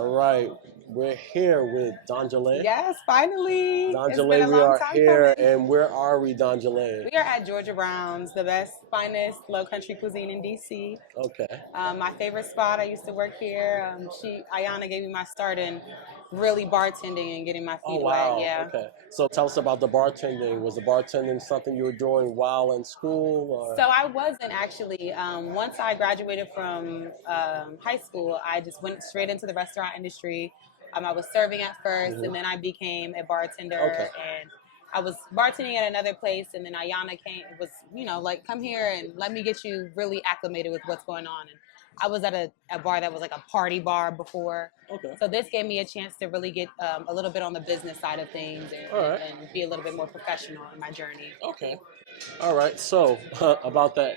All right, we're here with Danjale. Yes, finally. It's been Danjale, a we long are time here, coming. and where are we, Danjale? We are at Georgia Brown's, the best, finest low country cuisine in DC. Okay. My favorite spot. I used to work here. Ayana gave me my start in really bartending and getting my Oh feet wet. wow. Yeah. Okay. So tell us about the bartending. Was the bartending something you were doing while in school, So or? I wasn't actually. Once I graduated from high school, I just went straight into the restaurant industry. I was serving at first, Hmm. and then I became a Okay. bartender, and I was bartending at another place, and then Ayana came, was, like, come here and let me get you really acclimated with what's going on. And I was at a bar that was like a party bar before. Okay. So this gave me a chance to really get a little bit on the business side of things and, All and, right. and be a little bit more professional in my journey. Okay. All right. So about that,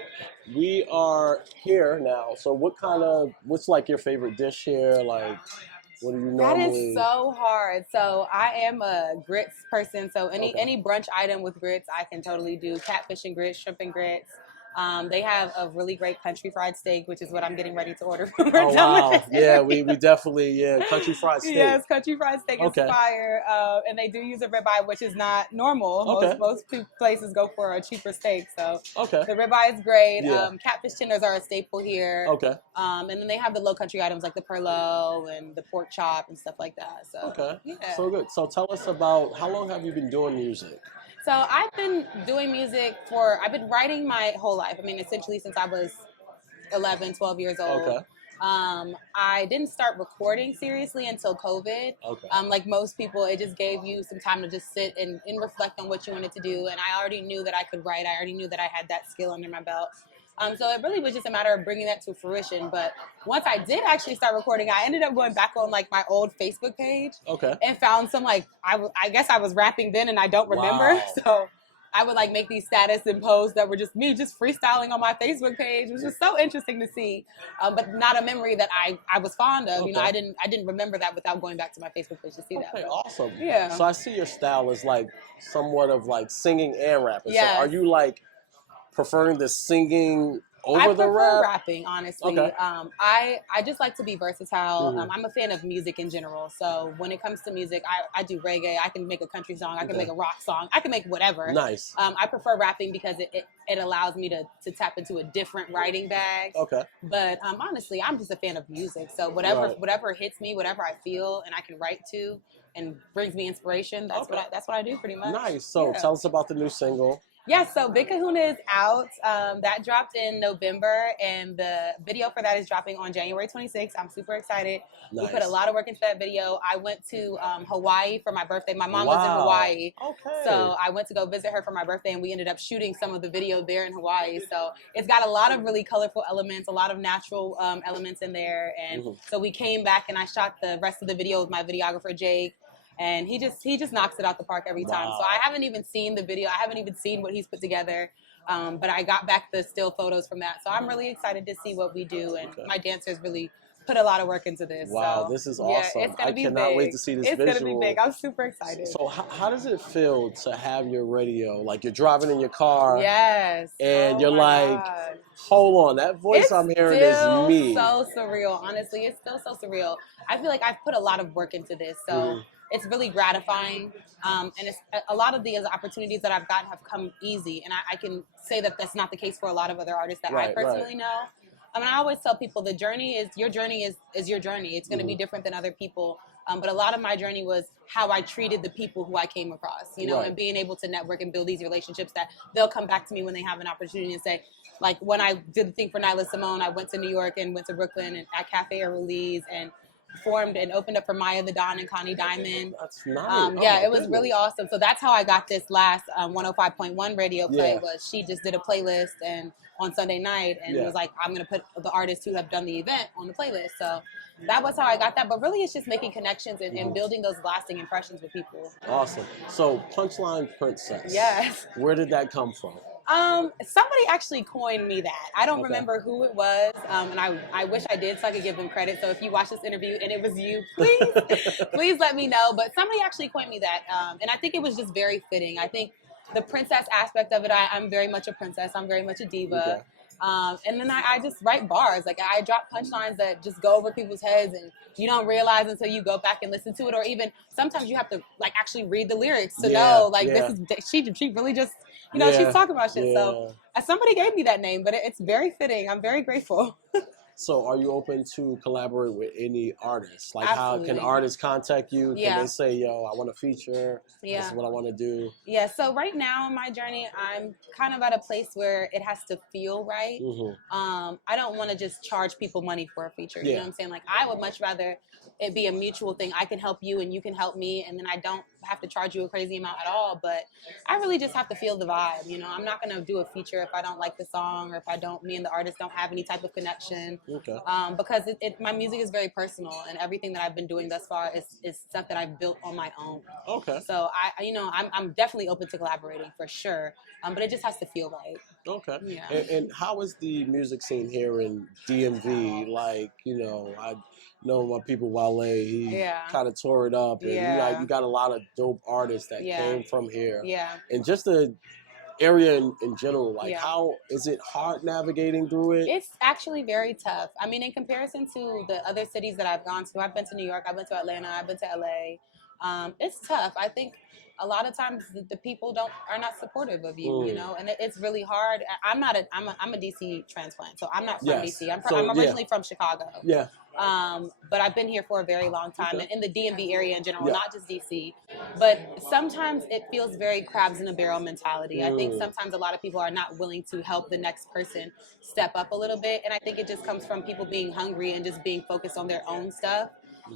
we are here now. So what's like your favorite dish here? Like, what do you That is normally? so hard. So I am a grits person. So any Okay. any brunch item with grits, I can totally do. Catfish and grits, shrimp and grits. They have a really great country fried steak, which is what I'm getting ready to order when we're Oh done with this wow. Yeah, interview. we definitely, yeah, country fried steak. Yes, country fried steak is Okay. fire, and they do use a ribeye, which is not normal. Okay. Most places go for a cheaper steak, so Okay. the ribeye is great. Yeah. Catfish tenders are a staple here, Okay. and then they have the low country items like the perlo and the pork chop and stuff like that. So Okay. yeah. So good. So tell us about how long have you been doing music? So I've been doing music I've been writing my whole life. I mean, essentially since I was 11, 12 years old. Okay. I didn't start recording seriously until COVID. Okay. Like most people, it just gave you some time to just sit and reflect on what you wanted to do. And I already knew that I could write. I already knew that I had that skill under my belt. So it really was just a matter of bringing that to fruition. But once I did actually start recording, I ended up going back on like my old Facebook page Okay. and found some like I guess I was rapping then and I don't remember. Wow. So I would like make these status and posts that were just me just freestyling on my Facebook page, which was so interesting to see, but not a memory that I was fond of. Okay. I didn't remember that without going back to my Facebook page to see that. Okay, awesome. Yeah. So I see your style is like somewhat of like singing and rapping. So are Yes. you like preferring the singing I over the prefer rap? rapping, honestly. Okay. I just like to be versatile. Mhm. I'm a fan of music in general. So when it comes to music, I do reggae. I can make a country song. I can Okay. make a rock song. I can make whatever. Nice. I prefer rapping because it allows me to tap into a different writing bag. Okay. But honestly, I'm just a fan of music. So whatever Right. whatever hits me, whatever I feel and I can write to and brings me inspiration, Okay. that's what I do pretty much. Nice. So Yeah. tell us about the new single. Yes, so Big Kahuna is out. That dropped in November, and the video for that is dropping on January 26th. I'm super excited. Nice. We put a lot of work into that video. I went to Hawaii for my birthday. My mom lives in Wow. Hawaii. Okay. So I went to go visit her for my birthday, and we ended up shooting some of the video there in Hawaii. So it's got a lot of really colorful elements, a lot of natural elements in there. And so we came back, and I shot the rest of the video with my videographer, Jake. And he just knocks it out the park every time. Wow. So I haven't even seen the video. I haven't even seen what he's put together. But I got back the still photos from that. So I'm really excited to see what we do. And my dancers really put a lot of work into this. Wow, So, this is yeah, awesome. it's gonna I be cannot big. wait to see this It's visual. gonna be big. I'm super excited. So how does it feel to have your radio? Like you're driving in your car. Yes. And Oh you're my like, God. hold on, that voice It's I'm hearing still is me. so surreal. Honestly, it's still so surreal. I feel like I've put a lot of work into this, so it's really gratifying. And it's a lot of the opportunities that I've gotten have come easy, and I can say that that's not the case for a lot of other artists that I personally know. I mean, I always tell people the journey is your journey. It's going to be different than other people. But a lot of my journey was how I treated the people who I came across, and being able to network and build these relationships that they'll come back to me when they have an opportunity and say, like when I did the thing for Nyla Simone, I went to New York and went to Brooklyn and at Cafe Orleans and performed and opened up for Maya the Don and Connie Diamond. That's nice. Yeah, it was really awesome. So that's how I got this last 105.1 radio play. Was she just did a playlist and on Sunday night and was like, I'm gonna put the artists who have done the event on the playlist. So that was how I got that. But really, it's just making connections and building those lasting impressions with people. Awesome. So Punchline Princess. Yes. Where did that come from? Somebody actually coined me that. I don't remember who it was, and I wish I did so I could give them credit. So if you watch this interview and it was you, please let me know. But somebody actually coined me that, and I think it was just very fitting. I think the princess aspect of it, I'm very much a princess. I'm very much a diva. And then I just write bars. Like I drop punchlines that just go over people's heads, and you don't realize until you go back and listen to it, or even sometimes you have to like actually read the lyrics to know like this is she really just she's talking about shit. So somebody gave me that name, but it's very fitting. I'm very grateful. So are you open to collaborate with any artists? Like Absolutely. how can artists contact you? Yeah. Can they say, yo, I want to feature, this is what I want to do? Yeah, so right now in my journey, I'm kind of at a place where it has to feel right. I don't want to just charge people money for a feature. You know what I'm saying? Like I would much rather it be a mutual thing. I can help you and you can help me, and then I don't have to charge you a crazy amount at all. But I really just have to feel the vibe. You know, I'm not gonna do a feature if I don't like the song, or if me and the artist don't have any type of connection. Because my music is very personal, and everything that I've been doing thus far is stuff that I've built on my own. So I'm definitely open to collaborating for sure. But it just has to feel right. Yeah. And how is the music scene here in DMV? Like, I know my people Wale, he kind of tore it up, and you got a lot of dope artists that came from here. And just the area in general, like how is it hard navigating through it? It's actually very tough. I mean, in comparison to the other cities that I've gone to, I've been to New York, I've been to Atlanta, I've been to LA. It's tough. I think a lot of times the people are not supportive of you, and it's really hard. I'm a DC transplant, so I'm not from DC. I'm originally from Chicago. But I've been here for a very long time, and in the DMV area in general, not just DC. But sometimes it feels very crabs in a barrel mentality. I think sometimes a lot of people are not willing to help the next person step up a little bit, and I think it just comes from people being hungry and just being focused on their own stuff.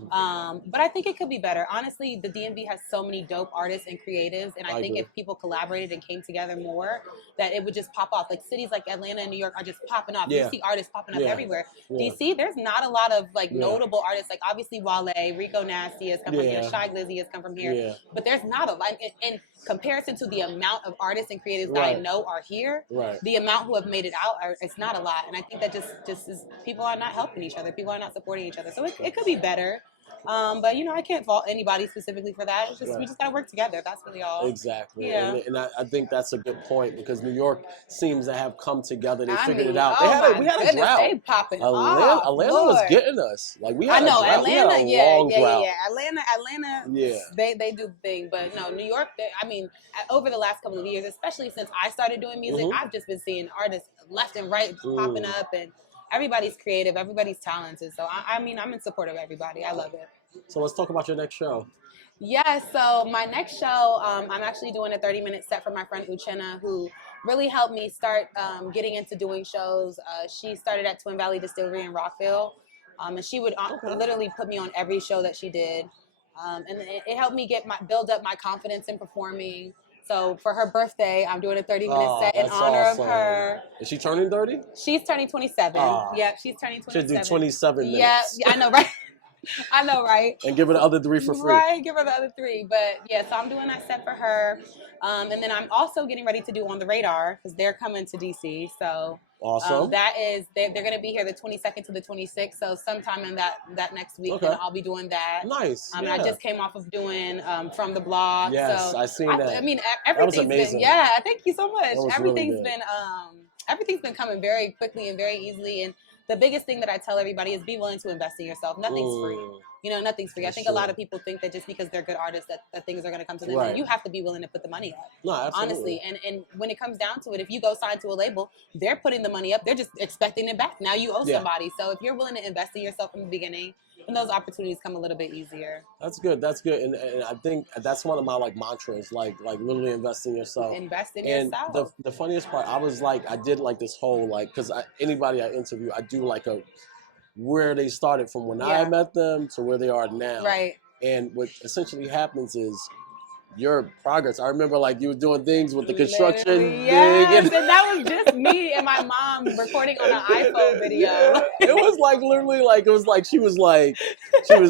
But I think it could be better. Honestly, the DMV has so many dope artists and creatives, and I think if people collaborated and came together more, that it would just pop off. Like cities like Atlanta and New York are just popping off. You see artists popping up everywhere. DC, there's not a lot of like notable artists. Like obviously Wale, Rico Nasty has come from here, Shy Glizzy has come from here, but there's not a lot. In comparison to the amount of artists and creatives that I know are here, the amount who have made it out, it's not a lot. And I think that just is people are not helping each other. People are not supporting each other. So it could be better. But I can't fault anybody specifically for that. It's just we just gotta work together. That's really all. Exactly. And I think that's a good point, because New York seems to have come together. They figured it out. We had a drought. They popping off. Atlanta was getting us. Like we had a drought. Atlanta, we had a long drought. Atlanta, they do the thing. But no, New York. Over the last couple of years, especially since I started doing music, I've just been seeing artists left and right popping up, and everybody's creative, everybody's talented. So I'm in support of everybody. I love it. So let's talk about your next show. Yeah, so my next show, I'm actually doing a 30-minute set for my friend Uchenna, who really helped me start getting into doing shows. She started at Twin Valley Distillery in Rockville, and she would literally put me on every show that she did. And it helped me build up my confidence in performing. So for her birthday, I'm doing a 30-minute set in honor of her. Is she turning 30? She's turning 27. Yeah, she's turning 27. Should do 27 minutes. Yeah, I know, right? I know, right? And give her the other 3 for free. Right, give her the other 3. But yeah, so I'm doing that set for her. And then I'm also getting ready to do On the Radar, because they're coming to DC. So awesome. They're going to be here the 22nd to the 26th. So sometime in that next week, I'll be doing that. Nice. And I just came off of doing From the Block. Yes, so I seen that. I mean, everything's been, thank you so much. Everything's been coming very quickly and very easily. And the biggest thing that I tell everybody is be willing to invest in yourself. Nothing's free. Nothing's free. I think a lot of people think that just because they're good artists that things are going to come to them. Right. You have to be willing to put the money up. No, absolutely. Honestly. And when it comes down to it, if you go sign to a label, they're putting the money up. They're just expecting it back. Now you owe somebody. So if you're willing to invest in yourself from the beginning, then those opportunities come a little bit easier. That's good. And I think that's one of my mantras, like literally invest in yourself. Invest in yourself. And the funniest part, I did this whole because anybody I interview, I do where they started from when I met them to where they are now. Right. And what essentially happens is your progress. I remember you were doing things with the construction thing. Yes, and that was just me and my mom recording on an iPhone video. Yeah. It was literally she was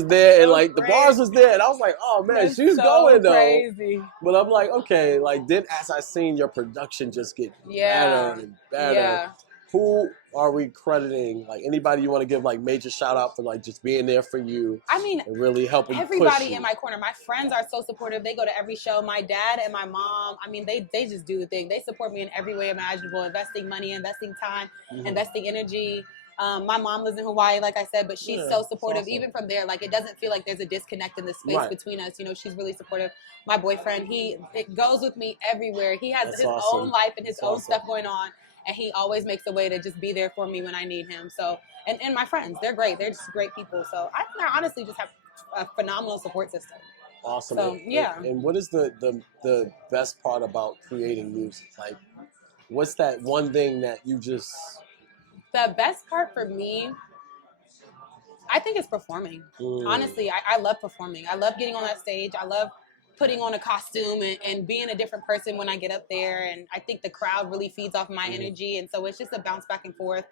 there and the bars was there and I was like, oh man, that's she's so going though. Crazy. But I'm like, okay, then as I seen your production just get better and better. Yeah. who are we crediting? Like anybody you want to give like major shout out for like just being there for you? I mean, and really helping everybody push you. in my corner. My friends are so supportive. They go to every show. My dad and my mom, I mean, they just do the thing. They support me in every way imaginable, investing money, investing time, investing energy. My mom lives in Hawaii, like I said, but she's so supportive. Awesome. Even from there, like it doesn't feel like there's a disconnect in the space between us. You know, she's really supportive. My boyfriend, it goes with me everywhere. He has his own life and his own stuff going on. And he always makes a way to just be there for me when I need him. So, and my friends, they're great. They're just great people. So I think I honestly just have a phenomenal support system. Awesome. So, yeah. And what is the best part about creating music? Like, what's that one thing that you just... The best part for me, I think, is performing. Honestly, I love performing. I love getting on that stage. I love putting on a costume and being a different person when I get up there. And I think the crowd really feeds off my energy. And so it's just a bounce back and forth.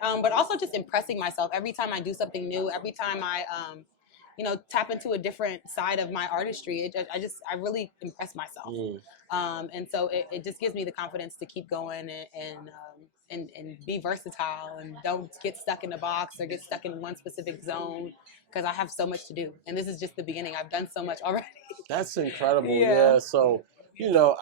But also just impressing myself every time I do something new, every time I, tap into a different side of my artistry. I really impress myself. And so it just gives me the confidence to keep going and be versatile and don't get stuck in a box or get stuck in one specific zone, because I have so much to do. And this is just the beginning. I've done so much already. That's incredible. Yeah. So,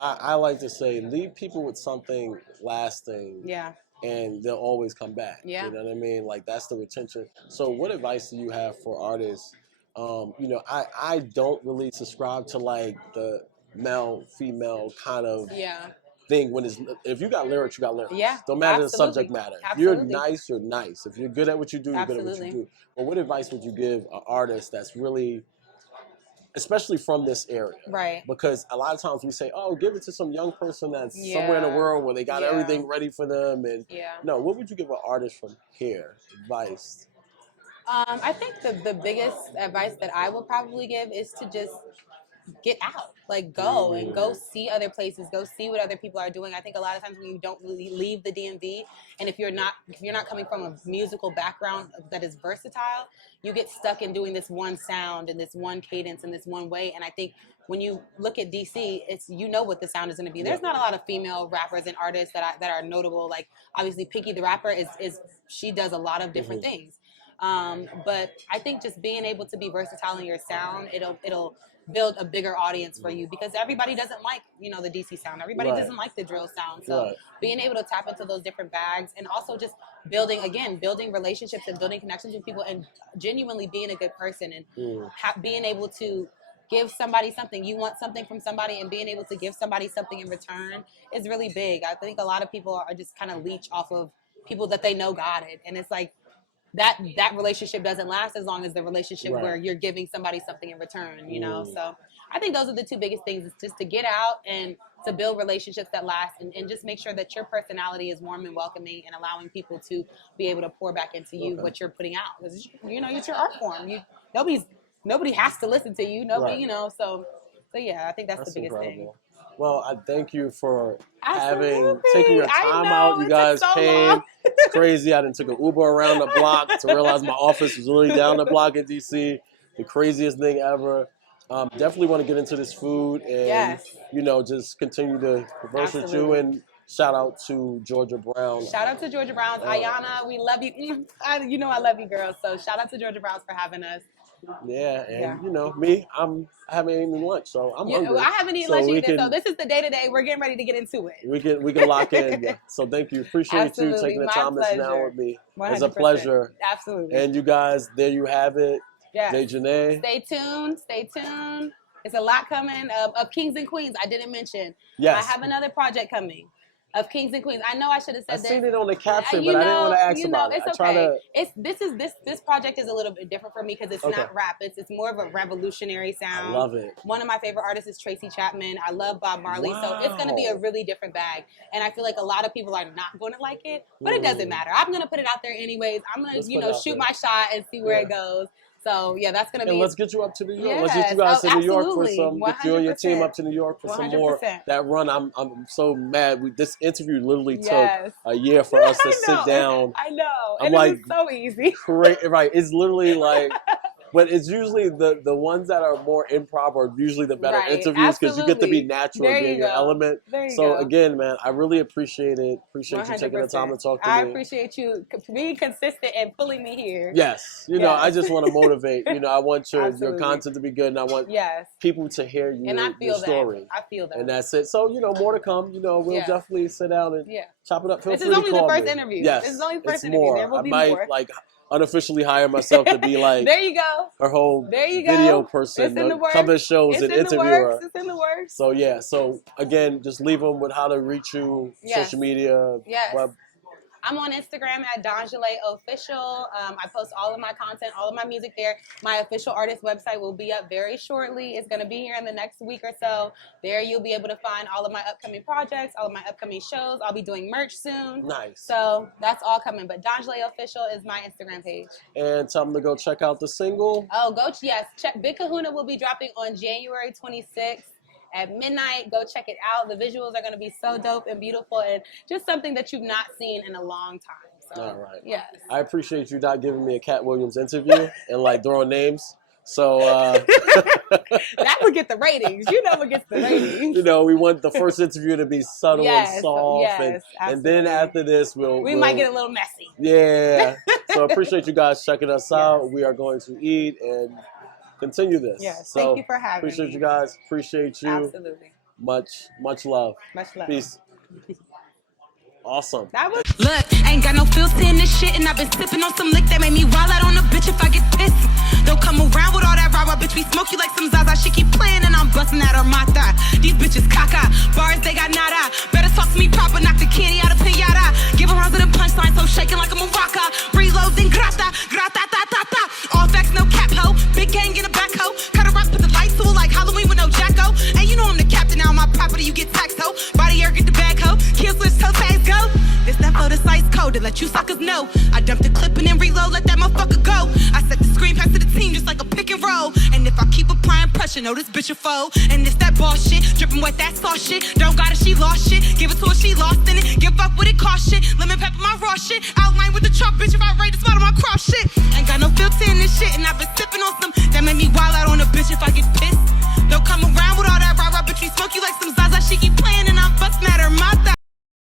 I like to say, leave people with something lasting. Yeah. And they'll always come back. Yeah. You know what I mean? Like, that's the retention. So what advice do you have for artists? I don't really subscribe to like the male, female kind of thing. If you got lyrics, you got lyrics. Yeah. Don't matter the subject matter. If you're nice, you're nice. If you're good at what you do, you're good at what you do. But what advice would you give an artist that's really, especially from this area? Right. Because a lot of times we say, oh, give it to some young person that's somewhere in the world where they got everything ready for them. And no, what would you give an artist from here? Advice? I think the biggest advice that I would probably give is to just get out, like go and go see other places, go see what other people are doing. I think a lot of times when you don't really leave the DMV, and if you're not coming from a musical background that is versatile, you get stuck in doing this one sound and this one cadence and this one way. And I think when you look at DC, it's what the sound is going to be. There's not a lot of female rappers and artists that are notable. Like obviously Pinky the rapper is she does a lot of different things. But I think just being able to be versatile in your sound, it'll build a bigger audience for you, because everybody doesn't like, the DC sound. Everybody doesn't like the drill sound. So being able to tap into those different bags, and also just building relationships and building connections with people, and genuinely being a good person, and being able to give somebody something. You want something from somebody, and being able to give somebody something in return is really big. I think a lot of people are just kind of leech off of people that they know got it. And it's like, that relationship doesn't last as long as the relationship where you're giving somebody something in return, So I think those are the two biggest things, is just to get out and to build relationships that last, and just make sure that your personality is warm and welcoming, and allowing people to be able to pour back into you what you're putting out. Because, it's your art form. Nobody has to listen to you. Nobody, so yeah, I think that's the biggest thing. Well, I thank you for taking your time out. You guys came. It's crazy. I done took an Uber around the block to realize my office was really down the block in DC. The craziest thing ever. Definitely want to get into this food and, just continue to converse with you. And shout out to Georgia Brown. Shout out to Georgia Brown. Ayana, we love you. I love you, girls. So shout out to Georgia Browns for having us. Yeah, and me, I haven't eaten lunch, so I'm hungry. I haven't eaten lunch either, so this is the day-to-day. We're getting ready to get into it. We can lock in. Yeah. So thank you. Appreciate you taking the time to sit down with me. 100%. It's a pleasure. Absolutely. And you guys, there you have it. Yes. Dejanay. Stay tuned. It's a lot coming of Kings and Queens. I didn't mention. Yes. I have another project coming. Of Kings and Queens. I know I should have said this. I seen it on the caption, but I didn't want to ask about it. It's okay. This project is a little bit different for me, because it's not rap. It's more of a revolutionary sound. I love it. One of my favorite artists is Tracy Chapman. I love Bob Marley. Wow. So it's going to be a really different bag. And I feel like a lot of people are not going to like it, but it doesn't matter. I'm going to put it out there anyways. I'm going to, shoot my shot and see where it goes. So, yeah, that's going to be... And let's get you up to New York. Yes. Let's get you guys to New York for some... 100%. Get you and your team up to New York for 100%. Some more. That run, I'm so mad. This interview literally took a year for us to sit down. I know. I'm and like, it's so easy. Right. It's literally like... But it's usually the ones that are more improv are usually the better interviews because you get to be natural and be in your element. So again, man, I really appreciate it. Appreciate 100%. You taking the time to talk to me. I appreciate you being consistent and pulling me here. Yes. You know, I just want to motivate. You know, I want your content to be good and I want people to hear you, and I feel your story. I feel that. And that's it. So, you know, more to come. You know, we'll definitely sit down and chop it up. This is only the first interview. Yes. This is only the first interview. There will be more. I might, like, unofficially hire myself to be like there you go. Her whole video person, it's in the works. Cover shows and interviewer. It's in the works. So yeah, so again, just leave them with how to reach you, social media. Web. I'm on Instagram at Danjale Official. I post all of my content, all of my music there. My official artist website will be up very shortly. It's going to be here in the next week or so. There you'll be able to find all of my upcoming projects, all of my upcoming shows. I'll be doing merch soon. Nice. So that's all coming. But Danjale Official is my Instagram page. And tell them to go check out the single. Oh, check. Big Kahuna will be dropping on January 26th. At midnight, go check it out. The visuals are going to be so dope and beautiful and just something that you've not seen in a long time. So, all right. Yes. I appreciate you not giving me a Cat Williams interview and like throwing names. So that would get the ratings. You know what gets the ratings. You know, we want the first interview to be subtle and soft. And then after this, we might get a little messy. Yeah. So I appreciate you guys checking us out. We are going to eat and continue this. Yes, so thank you for having me. Appreciate you guys. Appreciate you. Absolutely. Much love. Much love. Peace. Awesome. Look, ain't got no filter in this shit, and I've been sipping on some lick that made me wild out on a bitch if I get pissed. Don't come around with all that rah-rah, bitch. We smoke you like some Zaza. She keep playing, and I'm busting at her mata. These bitches caca. Bars, they got nada. Better talk to me proper, knock the candy out of pinata. Give her rounds of the punchline, so shaking like a maraca. Reload, then grata, grata, ta, ta, ta. All facts, no cap, ho. Big gang in a back, ho. Cut a rock, put the lights to like Halloween with no jacko. And you know I'm the captain, now my property, you get taxed, ho. Body air, get the bag, ho. Kill switch, toe tags, go. This that for the size code to let you suckers know. I dumped the clip and then reload, let that motherfucker go. I set the screen pass to the team just like a pick and roll. And if I keep applying pressure, know this bitch a foe. And it's that boss shit, dripping wet that sauce shit. Don't got it, she lost shit. Give it to her, she lost in it. Give up what it cost shit. Lemon pepper my raw shit. Outline with the chalk, bitch, if I rate the spot on my cross shit. Ain't got no filter in this shit, and I've been sipping on some